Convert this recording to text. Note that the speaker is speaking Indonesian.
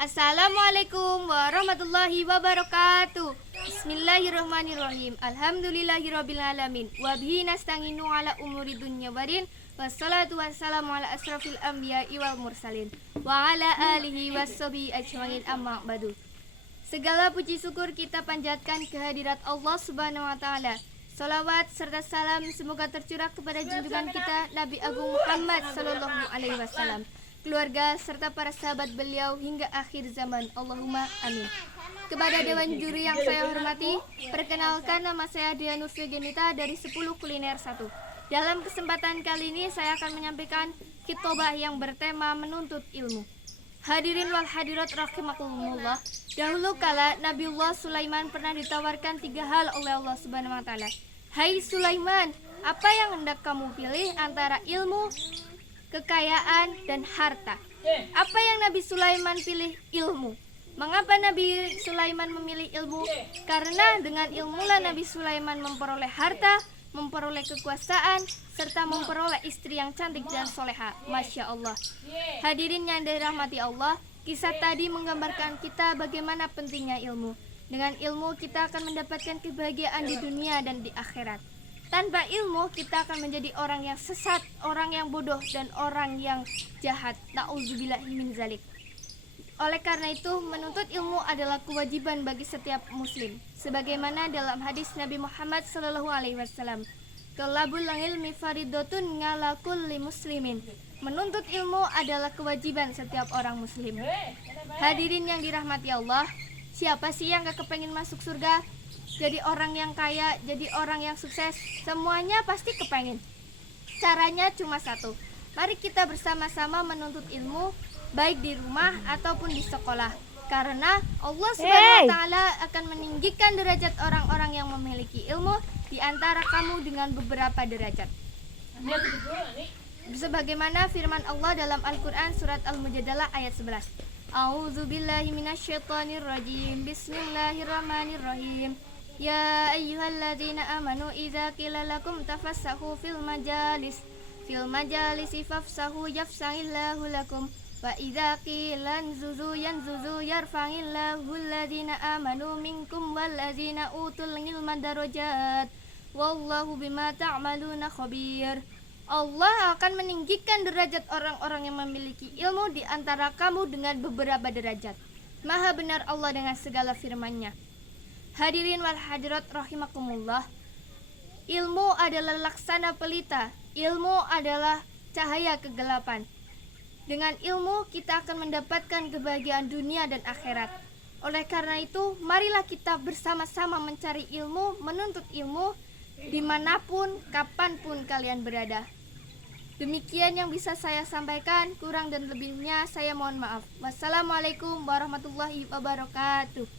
Assalamualaikum warahmatullahi wabarakatuh. Bismillahirrahmanirrahim. Alhamdulillahirrabbilalamin. Wabihi nasta'inu ala umuri dunya warin. Wassalatu wassalamu ala asrafil anbiya'i wal mursalin. Wa ala alihi wassabi ajmain amma ba'du. Segala puji syukur kita panjatkan kehadirat Allah Subhanahu wa taala. Salawat serta salam semoga tercurah kepada junjungan kita Nabi Agung Muhammad sallallahu alaihi wasallam, keluarga serta para sahabat beliau hingga akhir zaman. Allahumma amin. Kepada dewan juri yang saya hormati, perkenalkan nama saya Dia Nurfigenita dari 10 Kuliner 1. Dalam kesempatan kali ini saya akan menyampaikan khitbah yang bertema menuntut ilmu. Hadirin wal hadirat rahimakumullah. Dahulu kala Nabiullah Sulaiman pernah ditawarkan 3 hal oleh Allah Subhanahu wa taala. Hai Sulaiman, apa yang hendak kamu pilih antara ilmu, kekayaan, dan harta? Apa yang Nabi Sulaiman pilih? Ilmu. Mengapa Nabi Sulaiman memilih ilmu? Karena dengan ilmulah Nabi Sulaiman memperoleh harta, memperoleh kekuasaan, serta memperoleh istri yang cantik dan soleha. Masya Allah. Hadirin yang dirahmati Allah, kisah tadi menggambarkan kita bagaimana pentingnya ilmu. Dengan ilmu kita akan mendapatkan kebahagiaan di dunia dan di akhirat. Tanpa ilmu kita akan menjadi orang yang sesat, orang yang bodoh, dan orang yang jahat. Na'udzubillahi min zalik. Oleh karena itu, menuntut ilmu adalah kewajiban bagi setiap muslim. Sebagaimana dalam hadis Nabi Muhammad SAW, "Thalabul ilmi faridatun 'ala kulli muslimin." Menuntut ilmu adalah kewajiban setiap orang muslim. Hadirin yang dirahmati Allah, siapa sih yang gak kepengen masuk surga? Jadi orang yang kaya, jadi orang yang sukses, semuanya pasti kepengen. Caranya cuma satu. Mari kita bersama-sama menuntut ilmu, baik di rumah ataupun di sekolah. Karena Allah Subhanahu wa taala akan meninggikan derajat orang-orang yang memiliki ilmu di antara kamu dengan beberapa derajat. Sebagaimana firman Allah dalam Al-Qur'an surat Al-Mujadalah ayat 11. A'udzubillahi minasyaitonirrajim. Bismillahirrahmanirrahim. Ya ayyuhalladzina amanu idza qila lakum tafassahu fil majalisi fafsahu yafsahillahu lakum wa idza qila yanzuzu yarfa'illahu alladzina amanu minkum walladzina utul ilma darajat wallahu bima ta'maluna khabir. Allah akan meninggikan derajat orang-orang yang memiliki ilmu di antara kamu dengan beberapa derajat. Maha benar Allah dengan segala firman-Nya. Hadirin wal hadirat rahimakumullah. Ilmu adalah laksana pelita. Ilmu adalah cahaya kegelapan. Dengan ilmu kita akan mendapatkan kebahagiaan dunia dan akhirat. Oleh karena itu, marilah kita bersama-sama mencari ilmu, menuntut ilmu dimanapun, kapanpun kalian berada. Demikian yang bisa saya sampaikan, kurang dan lebihnya saya mohon maaf. Wassalamualaikum warahmatullahi wabarakatuh.